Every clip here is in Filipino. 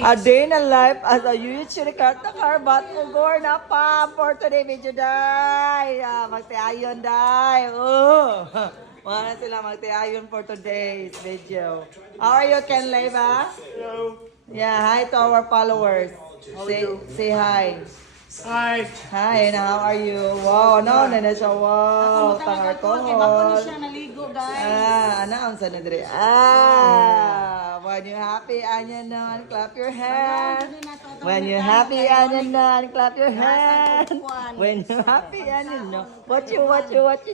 A day in a life as a YouTube karbat ugor na pa for today video day. Magtiayon day. Wala sila magtiayon for today's video. How are you, Ken Leiva? Hello. Yeah, hi to our followers. Say hi. Hi. Hi, and how are you? Wow, no, na siya. Wow, tangar ko. Bago siya naligo, guys. Ano ang sana dire? When you happy, anya nun, clap your hand. When you happy, anya nun, clap your hand. When you happy, anya nun, what you,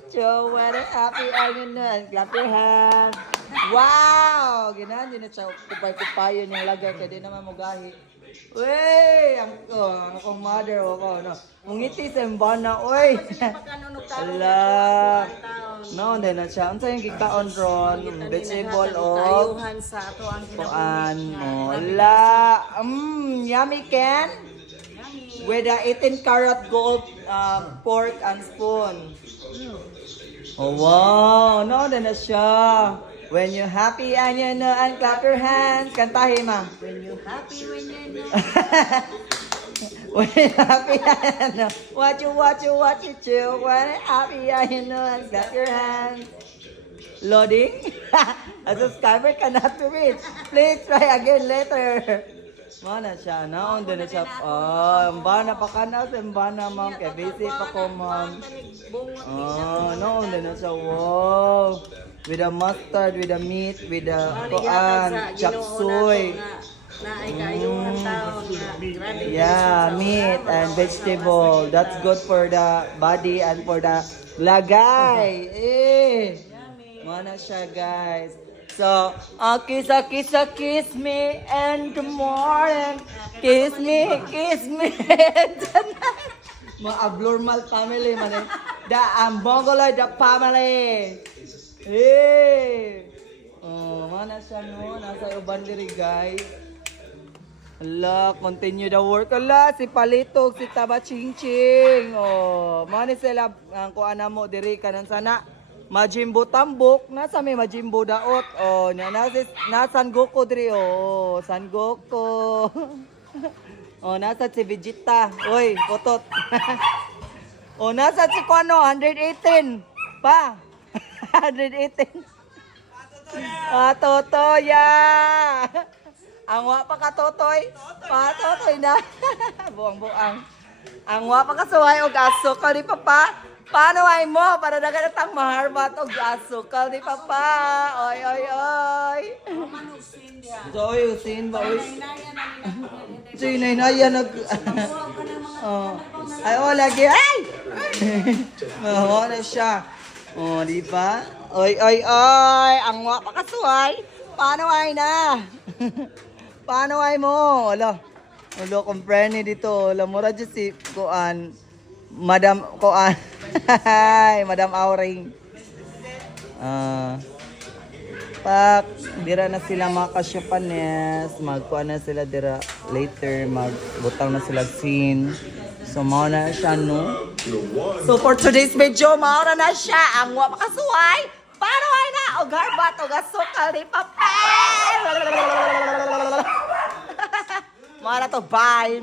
show. When you happy, anya nun, clap your hand. Wow! Ginahan din na siya, kupay-kupayon yung lagay, kaya di naman mugahi. Wey! Akong mother ako, no? Mungiti sa mbana, oy! Ala! No, hindi na siya. Ano sa yung kikaon ron? Vegetable o? Tayuhan sa ato ang Kuan mo. Ala! Yummy, Ken? With a 18-karat gold pork and spoon. Oh, wow! No, hindi na siya. When you happy and you know and clap your hands. Kantahin ma. When you happy, when you know. When you happy and you know. What you chill. When you happy and you know and clap your hands. Loading? A subscriber cannot be reached. Please try again later. Mana siya, no? Doon na siya. Mbana pa ka na sa mbana, ma'am. Kaya busy pa ko, ma'am. No, doon na siya. Wow. With the mustard, with the meat, with the chop suey. Yeah, meat and vegetable. That's good for the body and for the lagay. Mana siya, guys. So, kiss me and the morning. Kiss me and the night. Mga abnormal family, man. The Mongoloid family. Mana siya, no? Nasa uban diri, guys. Ala, continue the work. Ala, si Palitog, si Taba Ching Ching. Mana sila, ang kuana mo diri, kanan sana. Majimbo tambok, nasa may Majimbo daot. Nasan Goku diri, San Goku. Nasa si Vegeta. Oy, potot. Nasa si Kuano, 118. Pa. 118. Totoya. Ang wa pa ka totoy. Pa totoy na. Buang-buang. Ang wa pa ka suway og asukal di papa. Paano ay mo para dagan tang maharbat og asukal di papa. Oy. Oy, usin ba oy. Sinay na yan nag Ay lagi ay. Wala siya. Di ba? Oy, ang wa pa kasuway. Paano ay na? Paano ay mo? Ala, comprende dito. Ala, mura dyan si Kuan. Madam Kuan. Madam Auring. Pak, dira na sila makasyapanes. Magkuan na sila dira later. Magbutang na sila scene. So, mauna na siya, no? So, for today's video, mauna na siya. Ang wa makasuway. Paano ay na? O garbat, o gasukal ni papel. Mauna to, bye.